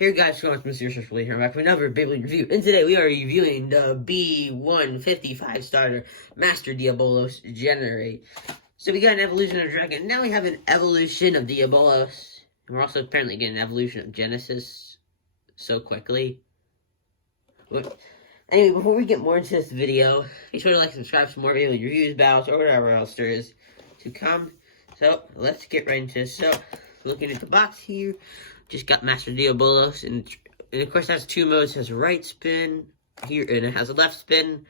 Hey guys, so it's Mr. Swiftly here, back with another Beyblade review. And today we are reviewing the B-155 starter Master Diabolos Generate. So we got an evolution of Dragon, now we have an evolution of Diabolos. And we're also apparently getting an evolution of Genesis so quickly. But anyway, before we get more into this video, be sure to like, subscribe for more Beyblade reviews, battles, or whatever else there is to come. So let's get right into this. So, looking at the box here, just got Master Diabolos, and of course it has two modes. It has a right spin here, and it has a left spin.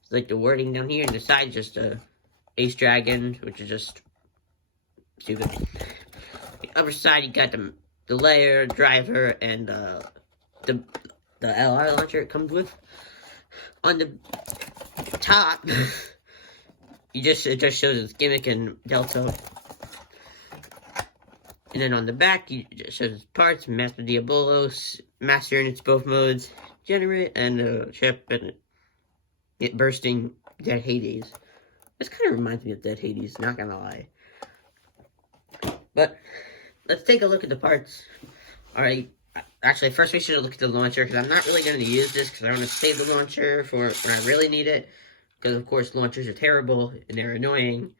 It's like the wording down here, and the side just a Ace Dragon, which is just stupid. The other side, you got the layer, driver, and the LR launcher it comes with. On the top, it just shows its gimmick and Delta. And then on the back, it shows its parts, Master Diabolos, Master in its both modes, Generate, and chip, and it bursting Dead Hades. This kind of reminds me of Dead Hades, not gonna lie. But, let's take a look at the parts. Alright, actually, first we should look at the launcher, because I'm not really going to use this, because I want to save the launcher for when I really need it. Because, of course, launchers are terrible, and they're annoying.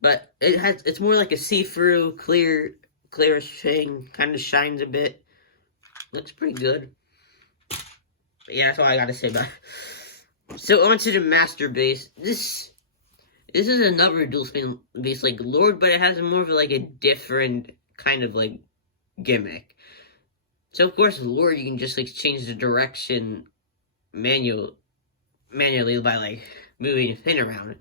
But, it's more like a see-through, clearish thing, kind of shines a bit. Looks pretty good. But yeah, that's all I gotta say about it. So on to the master base. This is another dual spin base like Lord, but it has more of like a different kind of like gimmick. So of course Lord, you can just like change the direction manually by like moving a pin around.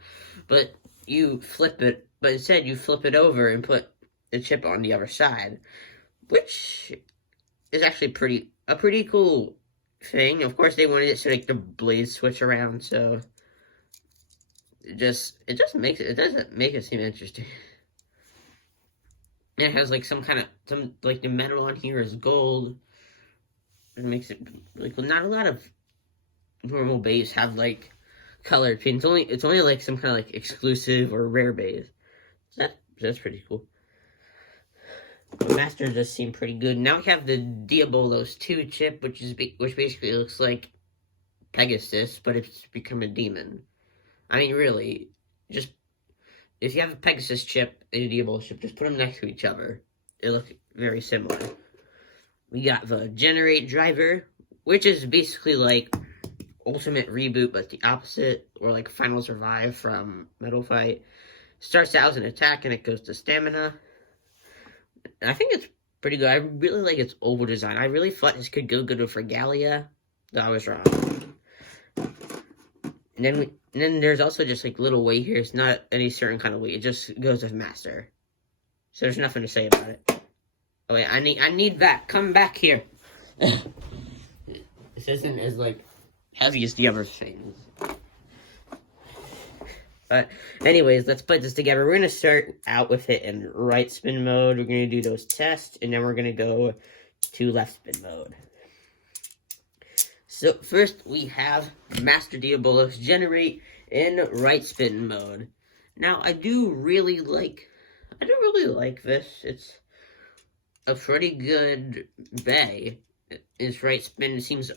But you flip it, but instead you flip it over and put the chip on the other side, which is actually a pretty cool thing. Of course, they wanted it so like the blades switch around, so it doesn't make it seem interesting. And it has like some like the metal on here is gold. It makes it like, well, not a lot of normal bays have like colored pins. It's only like some kind of like exclusive or rare bays. So that's pretty cool. The Master does seem pretty good. Now we have the Diabolos 2 chip, which basically looks like Pegasus, but it's become a demon. I mean, really, just if you have a Pegasus chip and a Diabolos chip, just put them next to each other. They look very similar. We got the Generate driver, which is basically like Ultimate Reboot, but the opposite, or like Final Survive from Metal Fight. Starts out as an attack, and it goes to stamina. I think it's pretty good. I really like its oval design. I really thought this could go good with Regalia, though I was wrong. And then there's also just like little weight here. It's not any certain kind of weight. It just goes with Master. So there's nothing to say about it. Oh wait, I need that. Come back here. This isn't as like heavy as the other things. But anyways, let's put this together. We're going to start out with it in right spin mode. We're going to do those tests, and then we're going to go to left spin mode. So first we have Master Diabolos Generate in right spin mode. Now I do really like this. It's a pretty good bay. Its right spin seems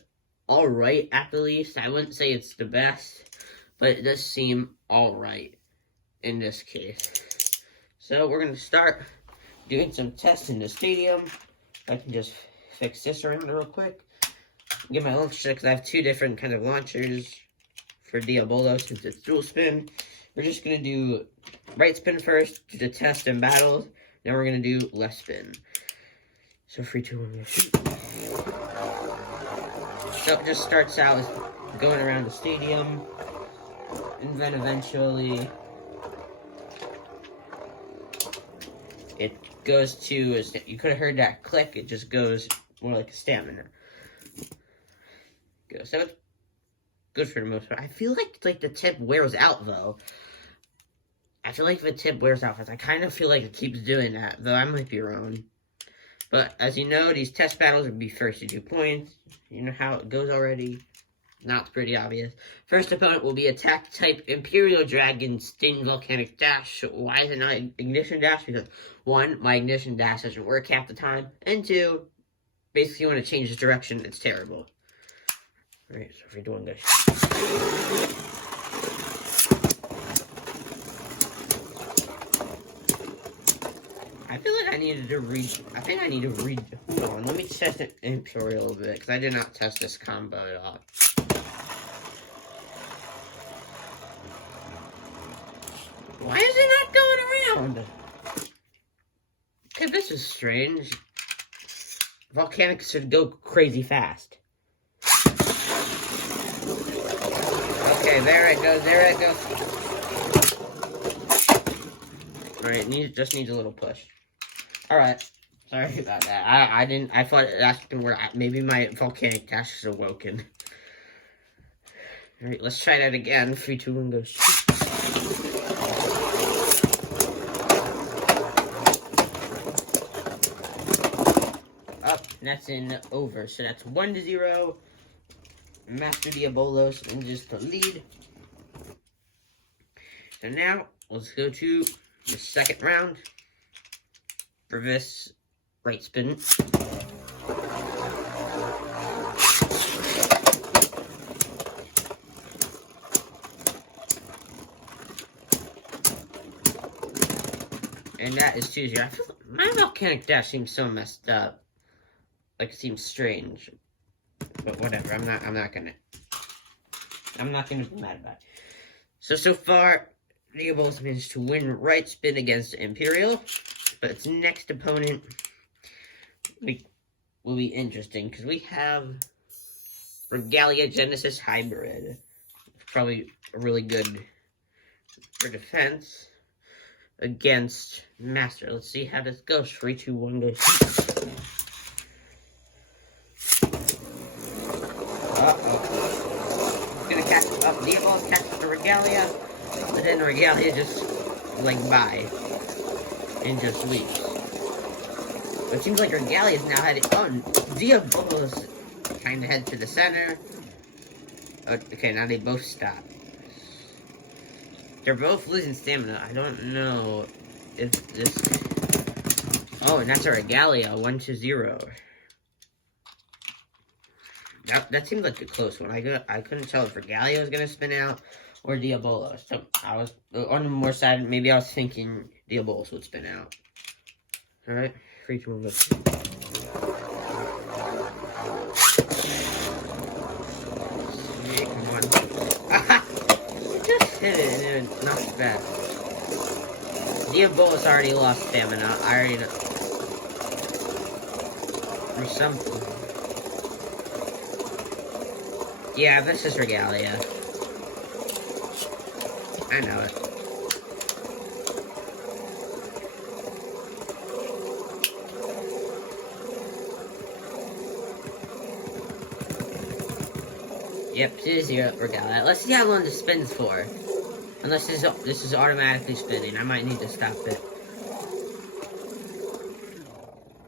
alright at the least. I wouldn't say it's the best, but it does seem alright in this case. So we're going to start doing some tests in the stadium. I can just fix this around real quick. Get my launcher, because I have two different kind of launchers for Diabolos since it's dual spin. We're just going to do right spin first, do the test and battles. Then we're going to do left spin. So 3, 2, 1, shoot. So it just starts out as going around the stadium. And then eventually it goes to, you could have heard that click, it just goes more like a stamina. So it's good for the most part. I feel like the tip wears out though. I feel like the tip wears out, because I kind of feel like it keeps doing that, though I might be wrong. But as you know, these test battles would be first to 2 points. You know how it goes already. Now it's pretty obvious. First opponent will be attack type Imperial Dragon Sting Volcanic Dash. Why is it not Ignition Dash? Because 1, my Ignition Dash doesn't work half the time. And 2, basically you want to change the direction, it's terrible. Alright, so if you're doing this. I feel like I needed to hold on, let me test the Imperial a little bit, because I did not test this combo at all. Why is it not going around? Okay, this is strange. Volcanic should go crazy fast. Okay, there it goes, there it goes. Alright, just needs a little push. Alright, sorry about that. I thought that's where maybe my volcanic dash is awoken. Alright, let's try that again. 3, 2, 1, go. That's in over, so that's 1-0. Master Diabolos in just the lead. So now, let's go to the second round for this right spin. And that is 2-0. I feel like my volcanic dash seems so messed up. Like, it seems strange. But whatever, I'm not gonna be mad about it. So far, Diabolos managed to win right spin against Imperial. But its next opponent will be interesting, because we have Regalia Genesis Hybrid. Probably really good for defense against Master. Let's see how this goes. 3, 2, 1, go. Gonna catch up. Diabolos catches the Regalia, but then the Regalia just like bye and just leaves. It seems like Regalia's now heading. Oh, Diabolos kind of head to the center. Okay, now they both stop. They're both losing stamina. I don't know if this. Oh, and that's a Regalia. 1-0. That seemed like a close one. I couldn't tell if Regalia was gonna spin out or Diabolos. So I was on the more side. Maybe I was thinking Diabolos would spin out. All right, 3, 2, 1, go. Come on! Just hit it, and it knocks back. Diabolos already lost stamina. I already know. Or something. Yeah, this is Regalia. I know it. Yep, 2-0 Regalia. Let's see how long this spins for. Unless this is automatically spinning. I might need to stop it.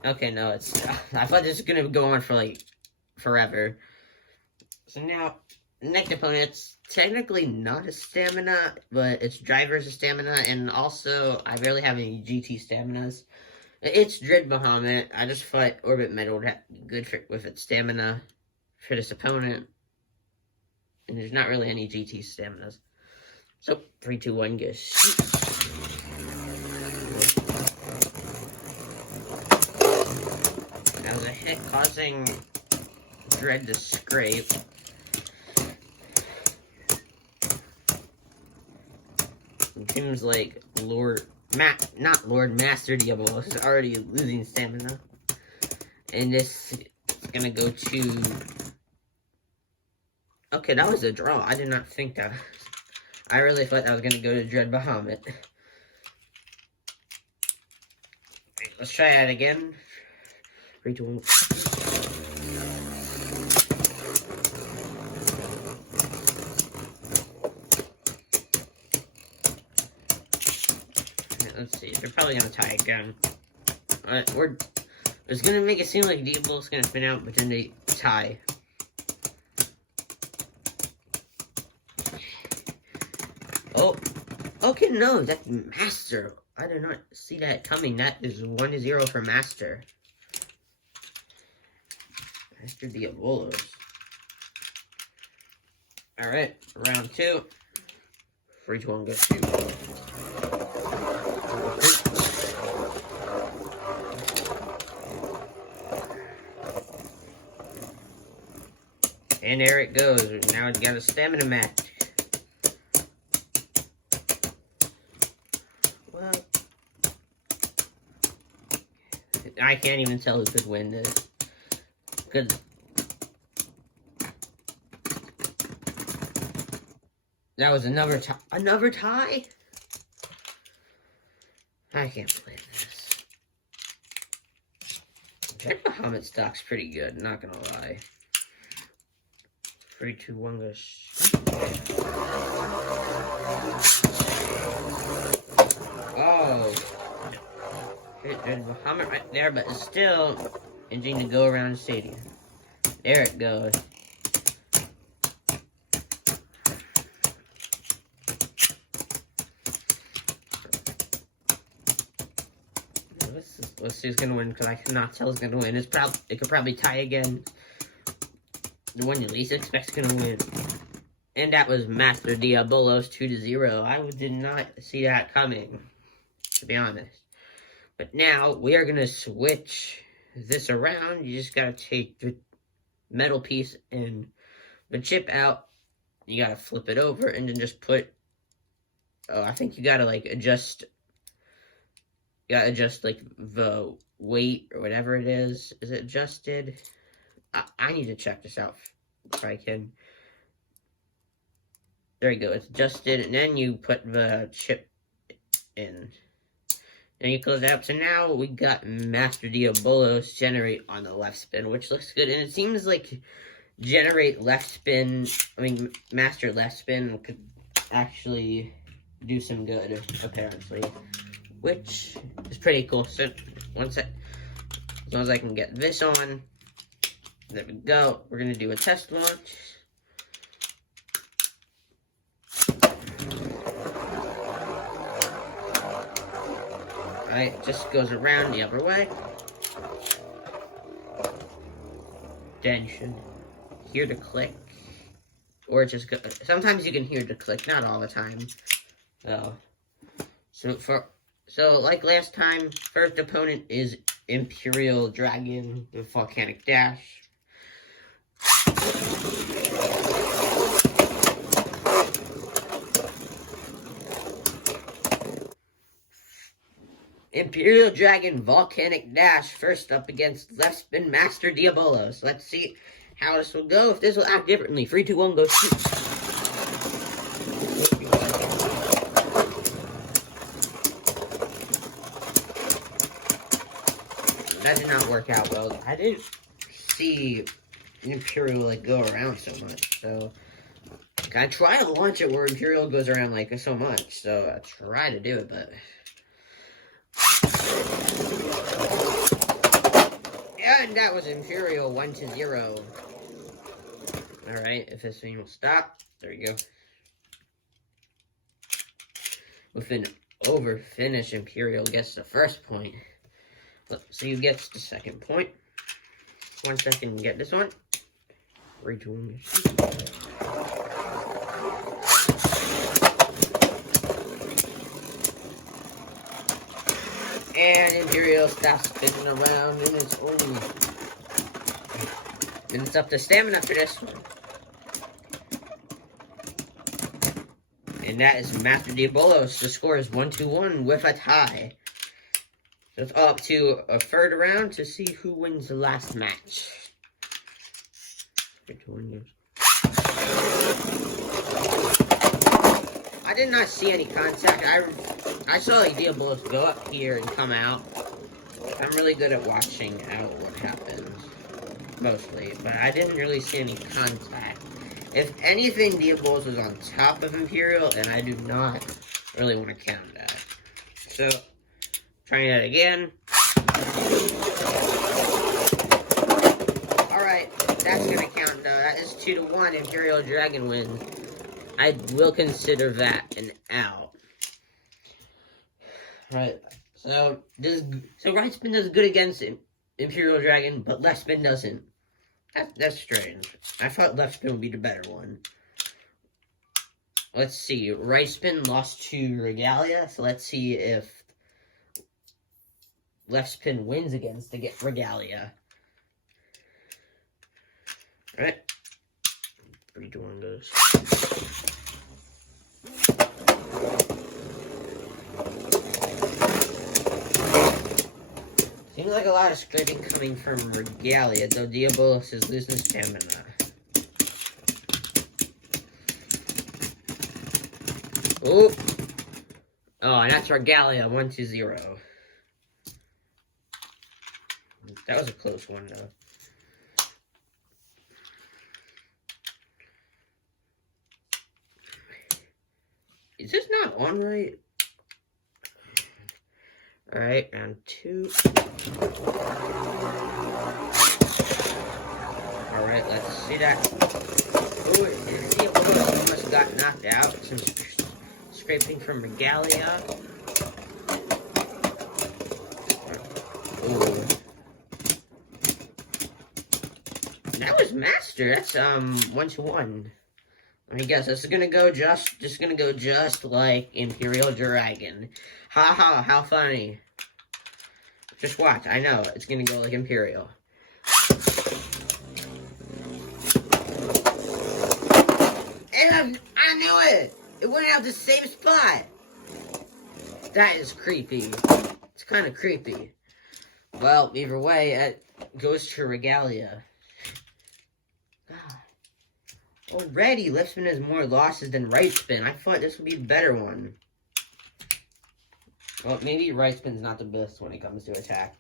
Okay, no, it's... I thought this was gonna go on for, like, forever. So now, next opponent, it's technically not a stamina, but its driver's a stamina, and also, I barely have any GT staminas. It's Dread Bahamut. I just thought Orbit Metal would be good with its stamina for this opponent. And there's not really any GT staminas. So, 3, 2, 1, go. That was a hit causing Dread to scrape. It seems like Master Diabolos is already losing stamina. And this is gonna go to... Okay, that was a draw. I did not think that. I really thought that was gonna go to Dread Bahamut. Let's try that again. 3, 2, 1. Let's see, they're probably gonna tie again. It's gonna make it seem like Diabolos is gonna spin out, but then they tie. Oh, okay, no, that's Master. I did not see that coming. That is 1-0 for Master. Mr. Diabolos. Alright, round 2. 3, 2, 1, go shoot. And there it goes. Now it's got a stamina match. Well, I can't even tell who could win this. Because that was another tie. Another tie? I can't believe this. Jet Bahamut stock's pretty good, not gonna lie. 3, 2, 1, go. Oh. There's Bahamut right there, but it's still engine to go around the stadium. There it goes. Let's see who's gonna win, because I cannot tell who's gonna win. It could probably tie again. The one you least expect's gonna win. And that was Master Diabolos 2-0. I did not see that coming, to be honest. But now we are gonna switch this around. You just gotta take the metal piece and the chip out. You gotta flip it over and then just put. Oh, I think you gotta like adjust. You gotta adjust like the weight or whatever it is. Is it adjusted? I need to check this out if I can. There you go. It's adjusted, and then you put the chip in. Then you close it up. So now we got Master Diabolos generate on the left spin, which looks good. And it seems like generate left spin, Master left spin could actually do some good, apparently. Which is pretty cool. So as long as I can get this on, there we go. We're gonna do a test launch. Alright, it just goes around the other way. Then you should hear the click. Or it just goes. Sometimes you can hear the click, not all the time. So like last time, first opponent is Imperial Dragon, the Volcanic Dash. Imperial Dragon Volcanic Dash first up against left spin Master Diabolos. Let's see how this will go, if this will act differently. 3, 2, 1, go shoot. That did not work out well. I didn't see Imperial like go around so much, so I try to launch it where Imperial goes around like so much, so I try to do it, but and that was Imperial 1-0. Alright, if this thing will stop, there you go. With an over finish, Imperial gets the first point. Let's see who gets the second point. 1 second to get this one. 3, 2, 1. And Imperial stops spinning around, and it's only. And it's up to stamina for this one. And that is Master Diabolos. The score is 1-1 with a tie. So it's up to a third round to see who wins the last match. I did not see any contact. I saw like Diabolos go up here and come out. I'm really good at watching out what happens, mostly, but I didn't really see any contact. If anything, Diabolos was on top of Imperial, and I do not really want to count that. So, trying that again. Alright, that's going to count though. That is 2-1. Imperial Dragon wins. I will consider that an out. Right. So right spin does good against Imperial Dragon, but left spin doesn't. That's strange. I thought left spin would be the better one. Let's see. Right spin lost to Regalia, so let's see if left spin wins against to get Regalia. Alright. 3, 2, 1 goes. Seems like a lot of scraping coming from Regalia, though Diabolos is losing stamina. Oh! Oh, and that's Regalia, 1-0. That was a close one, though. Is this not on right? Alright, round 2. Alright, let's see that. Oh, Diabolos almost got knocked out. Some scraping from Regalia. Oh. That was Master. That's 1-1. I guess this is gonna go just like Imperial Dragon. Haha, how funny. Just watch, I know, it's gonna go like Imperial. And I knew it! It went out the same spot! That is creepy. It's kind of creepy. Well, either way, it goes to Regalia. Already, left spin has more losses than right spin. I thought this would be the better one. Well, maybe right spin's not the best when it comes to attack.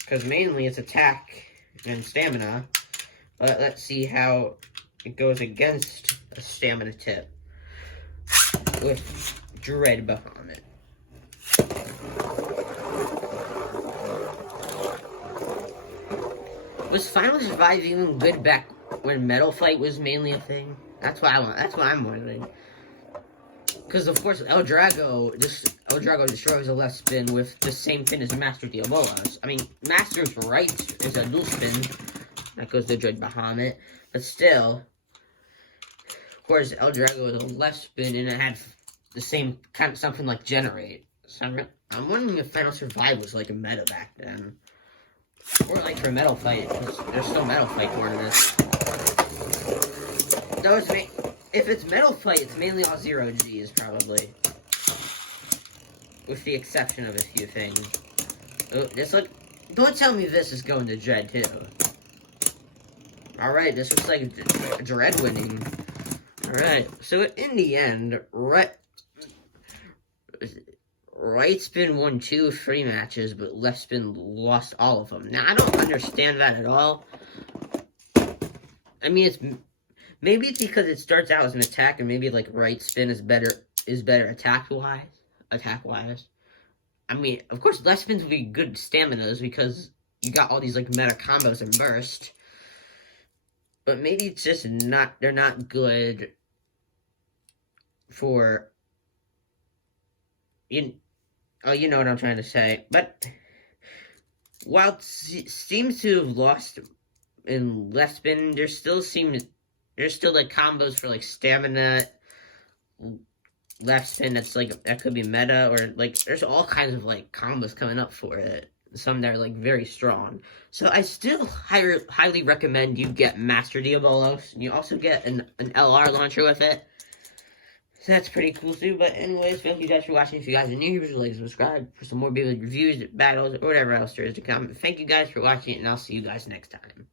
Because mainly it's attack and stamina. But let's see how it goes against a stamina tip. With Dread Bahamut. Was Final Survive even good back when Metal Fight was mainly a thing? That's what I'm wondering. Because of course El Drago destroys a left spin with the same pin as Master Diabolos. I mean, Master's right is a dual spin. That goes to Dread Bahamut. But still, of course, El Drago was a left spin and it had the same kind of something like Generate. So I'm wondering if Final Survive was like a meta back then. Or like for Metal Fight, because there's still Metal Fight tournaments. If it's Metal Fight, it's mainly all 0Gs, probably. With the exception of a few things. Oh, don't tell me this is going to Dread, too. Alright, this looks like Dread winning. Alright, so in the end, right spin won 2 free matches, but left spin lost all of them. Now, I don't understand that at all. I mean, maybe it's because it starts out as an attack, and maybe like right spin is better attack wise. I mean, of course, left spins will be good staminas because you got all these like meta combos and burst. But maybe it's just they're not good for you know what I'm trying to say. But while it seems to have lost in left spin, there's still like combos for like stamina left spin that could be meta, or like there's all kinds of like combos coming up for it. Some that are like very strong. So I still highly recommend you get Master Diabolos. You also get an LR launcher with it. So that's pretty cool too. But anyways, thank you guys for watching. If you guys are new here, like, subscribe for some more Beyblade reviews, battles, or whatever else there is to come. Thank you guys for watching, and I'll see you guys next time.